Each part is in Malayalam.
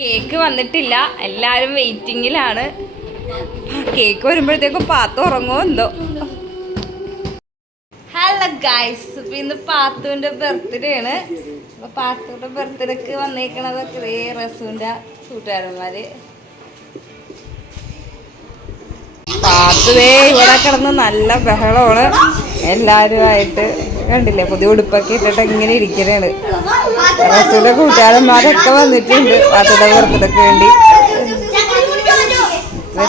കേക്ക് വന്നിട്ടില്ല, എല്ലാരും വെയിറ്റിങ്ങിലാണ്. കേക്ക് വരുമ്പോഴത്തേക്കും പാത്തു ഉറങ്ങുമോ എന്തോ. ഹലോ ഗൈസ്, ഇന്ന് പാത്തുവിന്റെ ബർത്ത്ഡേ ആണ്. അപ്പൊ പാത്തുവിന്റെ ബർത്ത്ഡേക്ക് വന്നേക്കണതൊക്കെ റസൂന്റെ കൂട്ടുകാരന്മാര്. പാത്തുവേ ഇവിടെ കിടന്ന് നല്ല ബഹളമാണ് എല്ലാരുമായിട്ട്. കണ്ടില്ലേ, പുതിയ ഉടുപ്പൊക്കെ ഇട്ടിട്ട് ഇങ്ങനെ ഇരിക്കണേണ്. റസൂലിന്റെ കൂട്ടുകാരന്മാരൊക്കെ വന്നിട്ടുണ്ട് പാത്തുവിന്റെ ബർത്ത്ഡേക്ക് വേണ്ടി.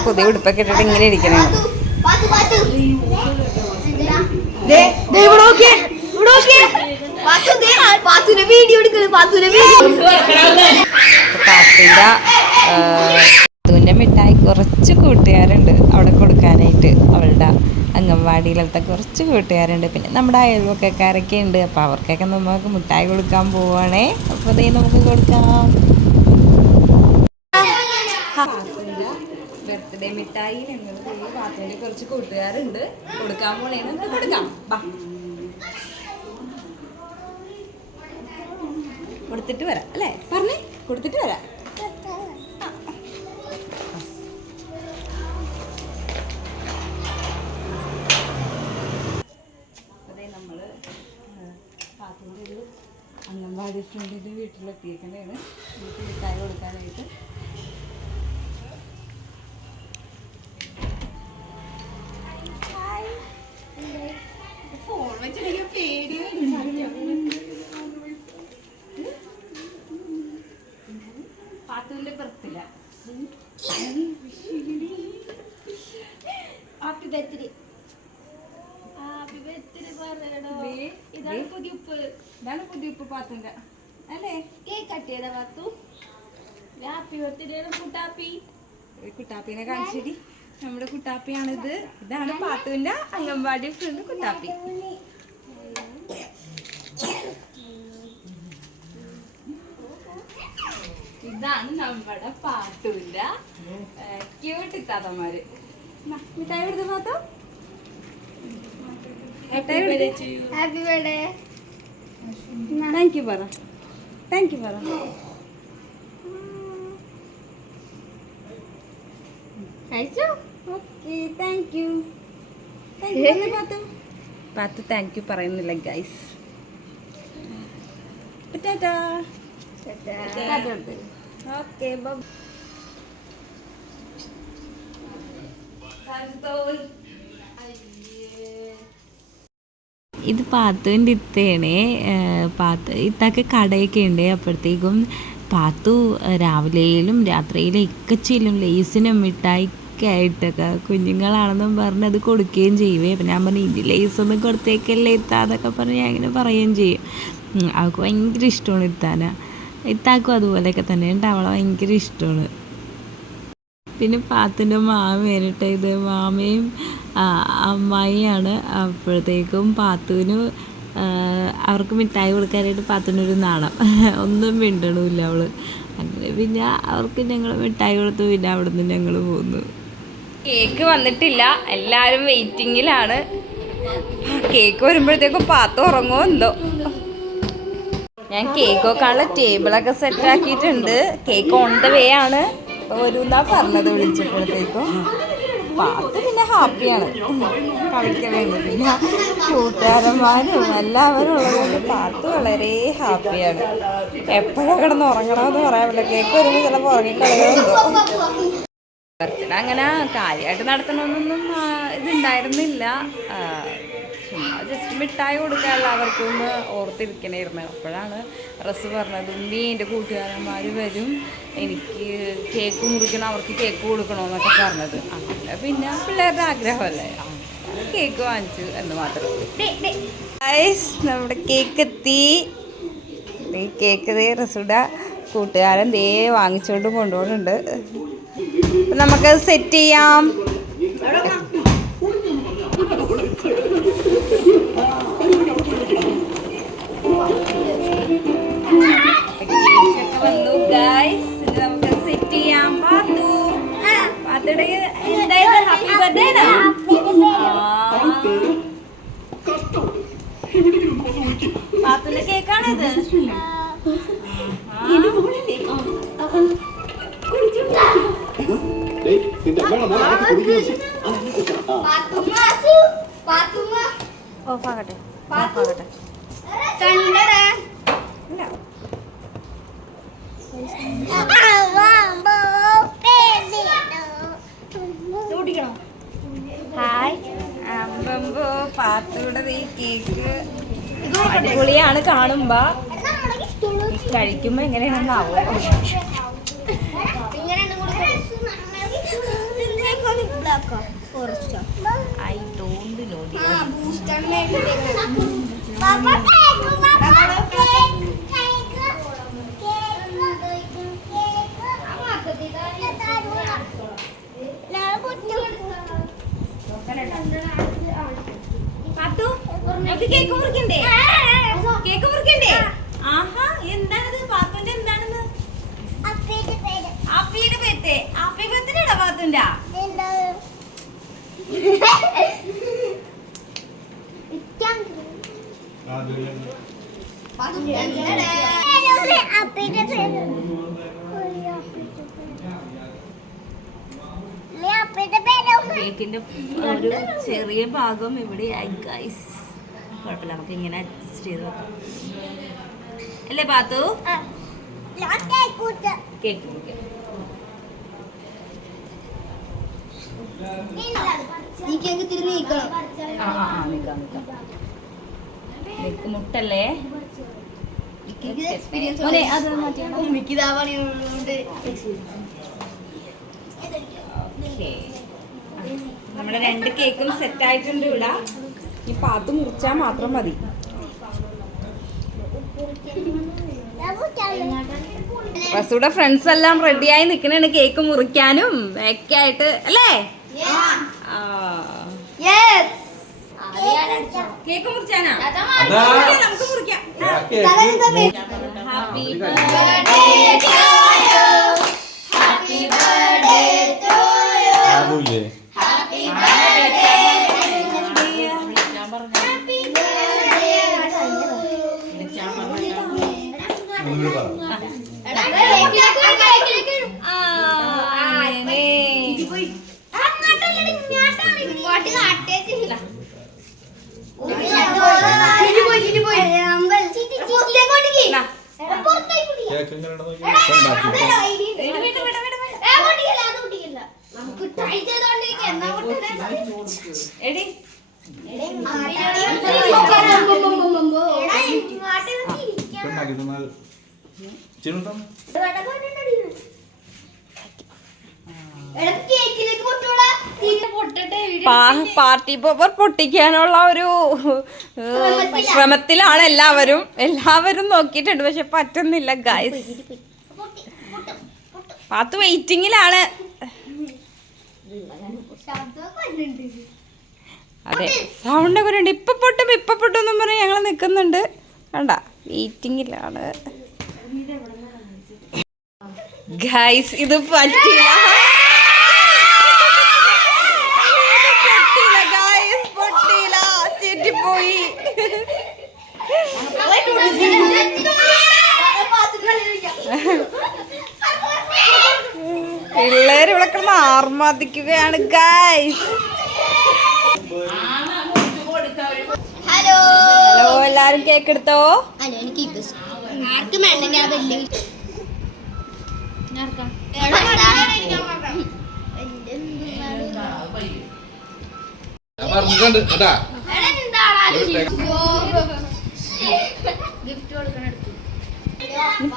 പുതിയ ഉടുപ്പൊക്കെ ഇട്ടിട്ട് ഇങ്ങനെ ഇരിക്കണേണ്. പാത്തുവിന്റെ മിഠായി കുറച്ച് കൂട്ടുകാരുണ്ട് അവിടെ കൊടുക്കാനായിട്ട്. അവളുടെ അംഗൻവാടിയിലത്തെ കുറച്ച് കൂട്ടുകാരുണ്ട്, പിന്നെ നമ്മുടെ അയൽവക്കക്കാരൊക്കെ ഉണ്ട്. അപ്പോൾ അവർക്കൊക്കെ നമുക്ക് മിഠായി കൊടുക്കാൻ പോവുകയാണേ. അപ്പോൾ അതേ നമുക്ക് കൊടുക്കാം. ബർത്ത്ഡേ മിഠായി ഞങ്ങൾ പാത്തുവിൻ്റെ കുറച്ച് കൂട്ടുകാരുണ്ട്, കൊടുക്കാൻ പോണേ. നമുക്ക് കൊടുക്കാം, ബാ കൊടുത്തിട്ട് വരാം അല്ലേ, പറഞ്ഞേ കൊടുത്തിട്ട് വരാം. പാത്തുവിൻ്റെ ഒരു അംഗൻവാടി ഫ്രണ്ടിൻ്റെ വീട്ടിലെത്തിയേക്കണേണ്. വീട്ടിൽ മിഠായി കൊടുക്കാനായിട്ട്. ഫോൺ വെച്ചിട്ട് പേടി. പാത്തുവിൻ്റെ ബർത്ത്ഡേ. Happy birthday. ഇതാണ് പുതിയുപ്പ് പാത്തുന്റെ അല്ലേ. കേക്ക് കട്ട് ചെയ്ത പാത്തു. Happy birthday കുട്ടാപ്പി. കുട്ടാപ്പിനെ കാണിച്ചിട്ട് നമ്മുടെ കുട്ടാപ്പിയാണിത്. ഇതാണ് പാത്തുവിന്റെ അംഗൻവാടി ഫ്രണ്ട് കുട്ടാപ്പി. ഇതാണ് നമ്മുടെ പാത്തുവിന്റെ ക്യൂട്ട് ഇത്താത്തമാര്. മിഠായി കൊടുത്ത Pathu. Happy birthday. Thank you പറ, താങ്ക് യു പറ. കഴിച്ചോ? Okay, thank you. Pathu Pathu thank you പറയുന്നില്ല ഗൈസ്. ഓക്കെ, ഇത് പാത്തുവിൻ്റെ ഇത്തയാണേ. ഇത്തൊക്കെ കടയൊക്കെ ഉണ്ട്. അപ്പോഴത്തേക്കും പാത്തു രാവിലെയിലും രാത്രിയിലും ഒക്കെ ചെല്ലും ലേസിനും മിഠായിക്ക് ആയിട്ടൊക്കെ. കുഞ്ഞുങ്ങളാണെന്നും പറഞ്ഞ് അത് കൊടുക്കുകയും ചെയ്യുവേ. അപ്പം ഞാൻ പറഞ്ഞു ഇത് ലേസൊന്നും കൊടുത്തേക്കല്ലേ ഇത്താന്നൊക്കെ പറഞ്ഞ് ഞാൻ ഇങ്ങനെ പറയുകയും ചെയ്യും. അവൾക്ക് ഭയങ്കര ഇഷ്ടമാണ് ഇത്താന. ഇത്താക്കും അതുപോലെയൊക്കെ തന്നെ ഉണ്ട്, അവളെ ഭയങ്കര ഇഷ്ടമാണ്. പിന്നെ പാത്തുൻ്റെ മാമയാണ് ഇത്. മാമയും അമ്മായിയാണ്. അപ്പോഴത്തേക്കും പാത്തുവിന് അവർക്ക് മിഠായി കൊടുക്കാനായിട്ട് പാത്തുവിനൊരു നാണം, ഒന്നും മിണ്ടണമില്ല അവൾ. അങ്ങനെ പിന്നെ അവർക്ക് ഞങ്ങൾ മിഠായി കൊടുത്തു. പിന്നെ അവിടെ നിന്ന് ഞങ്ങൾ പോന്നു. കേക്ക് വന്നിട്ടില്ല, എല്ലാവരും വെയിറ്റിങ്ങിലാണ്. കേക്ക് വരുമ്പോഴത്തേക്കും പാത്തു ഉറങ്ങുമോ എന്തോ. ഞാൻ കേക്കൊക്കെയുള്ള ടേബിളൊക്കെ സെറ്റാക്കിയിട്ടുണ്ട്. കേക്ക് ഓൺ ദ വേ ആണ്. വരുന്നാ പറഞ്ഞത് വിളിച്ചപ്പോഴത്തേക്കും. പാത്തു പിന്നെ ഹാപ്പിയാണ്, കളിക്കണേന്ന്. പിന്നെ കൂട്ടുകാരന്മാരും എല്ലാവരും ഉള്ളതുകൊണ്ട് പാത്തു വളരെ ഹാപ്പിയാണ്. എപ്പോഴാണ് കിടന്ന് ഉറങ്ങണമെന്ന് പറയാൻ പറ്റില്ല. കേക്ക് വരുമ്പോൾ ചിലപ്പോൾ ഉറങ്ങിക്കളയുമോ. ബർത്ത്ഡേ അങ്ങനെ കാര്യമായിട്ട് നടത്തണമെന്നൊന്നും ഇതുണ്ടായിരുന്നില്ല. ചുമ്മാ ജസ്റ്റ് മിഠായി കൊടുക്കാൻ എല്ലാവർക്കൊന്ന് ഓർത്തിരിക്കണമായിരുന്നു. അപ്പോഴാണ് റസ് പറഞ്ഞത്, ഉമ്മി എൻ്റെ കൂട്ടുകാരന്മാർ വരും, എനിക്ക് കേക്ക് മുറിക്കണം, അവർക്ക് കേക്ക് കൊടുക്കണമെന്നൊക്കെ പറഞ്ഞത്. അങ്ങനെ പിന്നെ പിള്ളേരുടെ ആഗ്രഹമല്ലേ, കേക്ക് വാങ്ങിച്ചു എന്ന് മാത്രം. നമ്മുടെ കേക്ക് എത്തി. ഈ കേക്ക് ദേ റസുടെ കൂട്ടുകാരൻ ദേ വാങ്ങിച്ചുകൊണ്ട് കൊണ്ടുപോകുന്നുണ്ട്. അപ്പം നമുക്കത് സെറ്റ് ചെയ്യാം. വന്നു ഗൈസ്, നമുക്ക് സെറ്റ് ചെയ്യാം. പാത്തു പാത്തുടെ എന്തായത് ഹാപ്പി ബർത്ത്ഡേ. പാത്തുന്റെ കേക്കാണിത്. ഓഫാകട്ടെ ഹായ് അമ്പമ്പോ പാത്തൂടെ ഈ കേക്ക് അടിപൊളിയാണ് കാണുമ്പോ കഴിക്കുമ്പോ എങ്ങനെയാണെന്നാവോ. I don't know. കേക്ക് മുറിക്കണ്ടേ? കേക്ക് മുറിക്കണ്ടേ? ആഹാ, എന്താണിത്? പാത്തുന്റെ എന്താണെന്ന്? അപ്പിയുടെ പേത്തെ. അപ്പി പേത്തിനാ പാത്തുന്റെ? കേക്കിന്റെ ഒരു ചെറിയ ഭാഗം ഇവിടെ ആയി ഗൈസ്. കുഴപ്പമില്ല, നമുക്ക് ഇങ്ങനെ അഡ്ജസ്റ്റ് ചെയ്ത് വെക്കാം അല്ലേ പാത്തു? കേക്ക് മുട്ടല്ലേ നമ്മുടെ 2 കേക്കും സെറ്റ് ആയിട്ടുണ്ട് ഇവിടെ. ഈ പാത്ത് മുറിച്ചാൽ മാത്രം മതി. റസൂടെ ഫ്രണ്ട്സ് എല്ലാം റെഡിയായി നിൽക്കണേണ് കേക്ക് മുറിക്കാനും ഒക്കെ ആയിട്ട് അല്ലേ? കേക്ക് മുറിച്ചാനാ? നമുക്ക് മുറിക്കാം. Happy birthday to you, happy birthday to you, happy birthday party popper പൊട്ടിക്കാനുള്ള ഒരു ശ്രമത്തിലാണ് എല്ലാവരും നോക്കിയിട്ടുണ്ട്, പക്ഷെ പറ്റുന്നില്ല ഗൈസ്. പാത്തു വെയിറ്റിങ്ങിലാണ്. അതെ, സൗണ്ട് ഒക്കെ ഉണ്ട്. ഇപ്പൊ പൊട്ടും എന്നും പറഞ്ഞ് ഞങ്ങൾ നിൽക്കുന്നുണ്ട്. കണ്ട, വെയിറ്റിങ്ങിലാണ് ഗൈസ്. ഇത് പറ്റില്ല ഗൈസ്, പൊട്ടിയില്ല, ചെറ്റിപ്പോയി. പിള്ളേര് ഇവിടെ കിടന്ന് ആർമാദിക്കുകയാണ് ഗൈസ്. ഹലോ, എല്ലാരും കേക്ക് എടുത്തോ?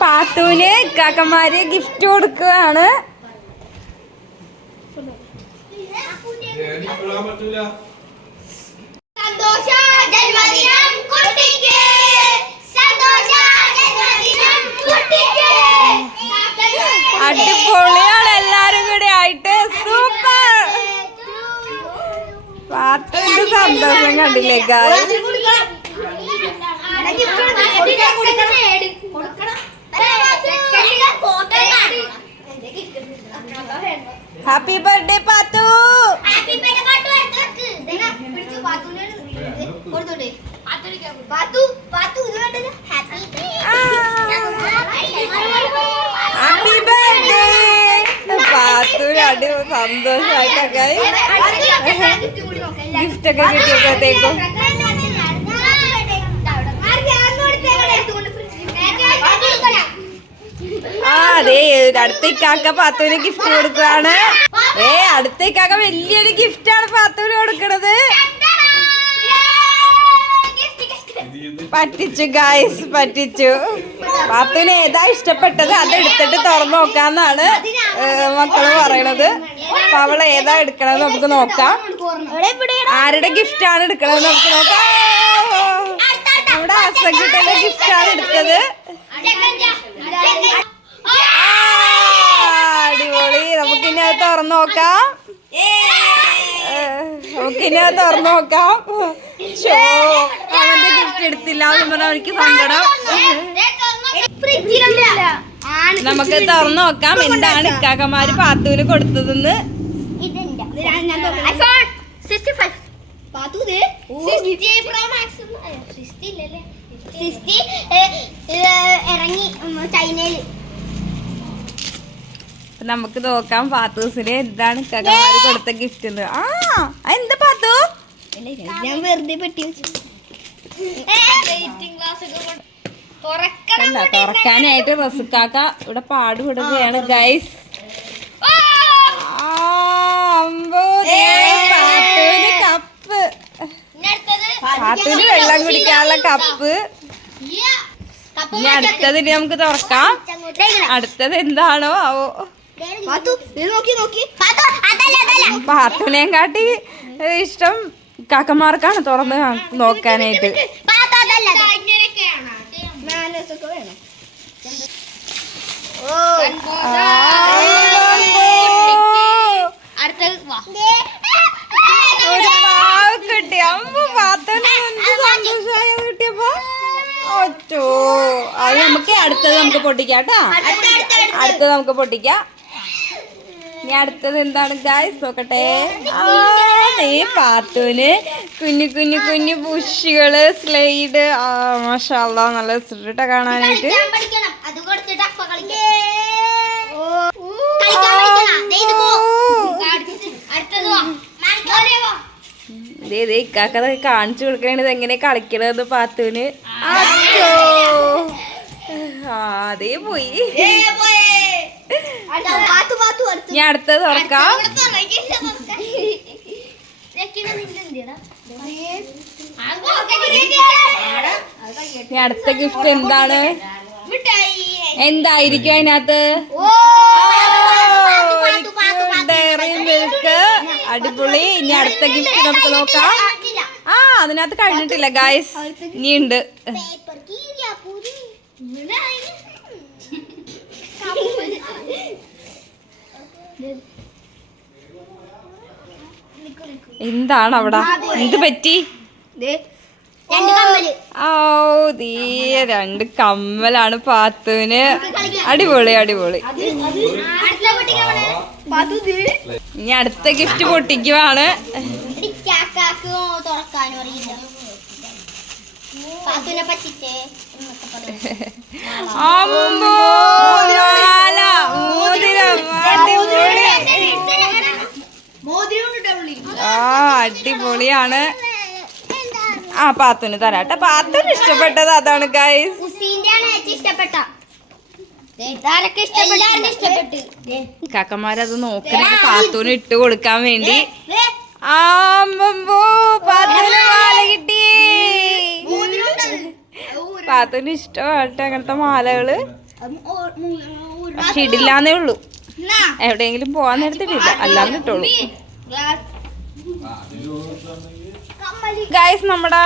പാത്തൂന് കാക്കന്മാര് ഗിഫ്റ്റ് കൊടുക്കുകയാണ്. അടിപൊളിയാണ് എല്ലാരും കൂടെ ആയിട്ട്. സൂപ്പർ. പാത്തുന്റെ സന്തോഷം കണ്ടില്ലേ ഗായ്സ്? ഹാപ്പി ബർത്ത്ഡേ പാത്തു. ഹാപ്പി ബർത്ത്ഡേ പാത്തു. സന്തോഷമായിട്ടൊക്കെ ഗിഫ്റ്റൊക്കെ കിട്ടിയപ്പോഴത്തേക്കും അതെ അടുത്തേക്കാക്ക പാത്തൂന് ഗിഫ്റ്റ് കൊടുക്കുകയാണ്. അടുത്തേക്കാക്ക വലിയൊരു ഗിഫ്റ്റാണ് പാത്തൂന് കൊടുക്കണത്. പറ്റിച്ചു ഗായ്സ്, പറ്റിച്ചു. പാത്തൂന് ഏതാ ഇഷ്ടപ്പെട്ടത് അത് എടുത്തിട്ട് തുറന്നു നോക്കാന്നാണ് മക്കള് പറയണത്. അപ്പൊ അവള് ഏതാ എടുക്കണത് നമുക്ക് നോക്കാം. ആരുടെ ഗിഫ്റ്റാണ് എടുക്കണത് നമുക്ക് നോക്കാം. നമ്മുടെ അസംഗിട്ടന്റെ ഗിഫ്റ്റാണ് എടുത്തത്. അടിപൊളി. നമുക്കിനി അത് തുറന്നു നോക്കാം. അവന്റെ ഗിഫ്റ്റ് എടുത്തില്ല എന്ന് പറഞ്ഞാൽ അവർക്ക് സങ്കടം. നമുക്ക് തുറന്നു നോക്കാം എന്താണ് ഇക്കാക്കമാര് പാത്തൂന് കൊടുത്തതെന്ന്. ഇറങ്ങി ചൈനയില്. നമുക്ക് നോക്കാം പാത്തൂസിന് എന്താണ് ഇക്കാക്കമാര് കൊടുത്ത ഗിഫ്റ്റ്. എന്താ പാത്തു? ഞാൻ വെറുതെ പെട്ടി വെച്ചു. തുറക്കാനായിട്ട് റസുക്കാക്ക ഇവിടെ പാടുപെടുകയാണ് ഗൈസ്. പാത്തൂന് കപ്പ്, പാത്തൂന് വെള്ളം കുടിക്കാനുള്ള കപ്പ്. ഇനി അടുത്തത് നമുക്ക് തുറക്കാം. അടുത്തത് എന്താണോ ആവോ. പാത്തൂനെയും കാട്ടി ഇഷ്ടം കാക്കമാർക്കാണ് തുറന്ന് നോക്കാനായിട്ട്. ഒരു പാവ് കിട്ടി. അമ്മ പാത്തൂന് സന്തോഷമായി കിട്ടിയപ്പോ. ഒറ്റോ അത് നമുക്ക് അടുത്തത് നമുക്ക് പൊട്ടിക്കാം കേട്ടാ. അടുത്തത് നമുക്ക് പൊട്ടിക്കാം. ഇനി അടുത്തത് എന്താണ് ഗായ്സ് നോക്കട്ടെ. പാത്തൂന് കുഞ്ഞു കുഞ്ഞു കുഞ്ഞു ബുഷികള്, സ്ലൈഡ്. മാഷാ അല്ലാഹ് നല്ല രസമുണ്ട് കാണാനായിട്ട്. ഇക്കാക്കത് കാണിച്ചു കൊടുക്കണത് എങ്ങനെ കളിക്കണത് പാത്തൂന്. അതേ പോയി. ഞാൻ അടുത്തത് തുറക്കാം. ഇനി അടുത്ത ഗിഫ്റ്റ് എന്താണ്? എന്തായിരിക്കും അതിനകത്ത്? Dairy milk. അടിപൊളി. ഇനി അടുത്ത ഗിഫ്റ്റ് നമുക്ക് നോക്കാം. അതിനകത്ത് കഴിഞ്ഞിട്ടില്ല ഗായ്സ്, ഇനിയുണ്ട്. എന്താണ് അവിടെ? എന്ത് പറ്റി? രണ്ട് കമ്മലാണ് പാത്തൂന്. അടിപൊളി അടിപൊളി. ഇനി അടുത്ത ഗിഫ്റ്റ് പൊട്ടിക്കുവാണ്. അടിപൊളിയാണ്. പാത്തൂന് തരാട്ടെ. പാത്തൂന് ഇഷ്ടപ്പെട്ടത് അതാണ് ഗൈസ്. കാക്കന്മാരത് നോക്കണേ പാത്തൂന് ഇട്ട് കൊടുക്കാൻ വേണ്ടി. പാത്തൂന് മാല കിട്ടി. പാത്തൂന് ഇഷ്ടമാട്ടെ അങ്ങനത്തെ മാലകള്. പക്ഷെ ഇടില്ലാന്നേ ഉള്ളൂ. എവിടെയെങ്കിലും പോവാൻ നേരത്തിട്ടില്ല, അല്ലാതെ ഇട്ടുള്ളൂ. ഗൈസ് നമ്മുടെ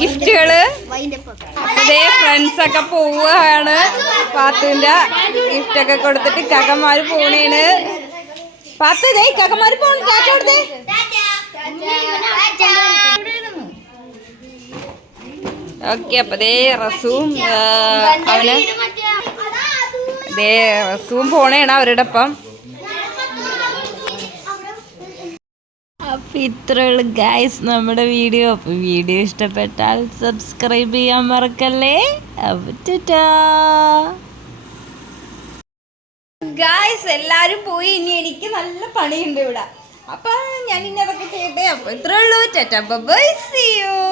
ഗിഫ്റ്റുകള് അതേ ഫ്രണ്ട്സൊക്കെ പോവുകയാണ്. പാത്തൂന്റെ ഗിഫ്റ്റൊക്കെ കൊടുത്തിട്ട് കക്കന്മാര് പോണേണ്. പാത്തു ഇതേ കക്കന്മാര് പോണ ടാറ്റ കൊടുത്തേ. ഓക്കെ. അപ്പൊ ദേ റസുവും അവന് ദേ റസുവും പോണേണ് അവരുടെ ഒപ്പം. അപ്പം ഇത്രയുള്ളൂ ഗൈസ് നമ്മുടെ വീഡിയോ. അപ്പോൾ വീഡിയോ ഇഷ്ടപ്പെട്ടാൽ സബ്സ്ക്രൈബ് ചെയ്യാൻ മറക്കല്ലേ. അപ്പോൾ ടാറ്റാ. ഗായ്സ് എല്ലാരും പോയി, ഇനി എനിക്ക് നല്ല പണിയുണ്ട് ഇവിടെ. അപ്പൊ ഞാൻ ഇനി അതൊക്കെ ചെയ്യട്ടെ. അപ്പൊ ഇത്രേ ഉള്ളൂ. Tata bye, see U.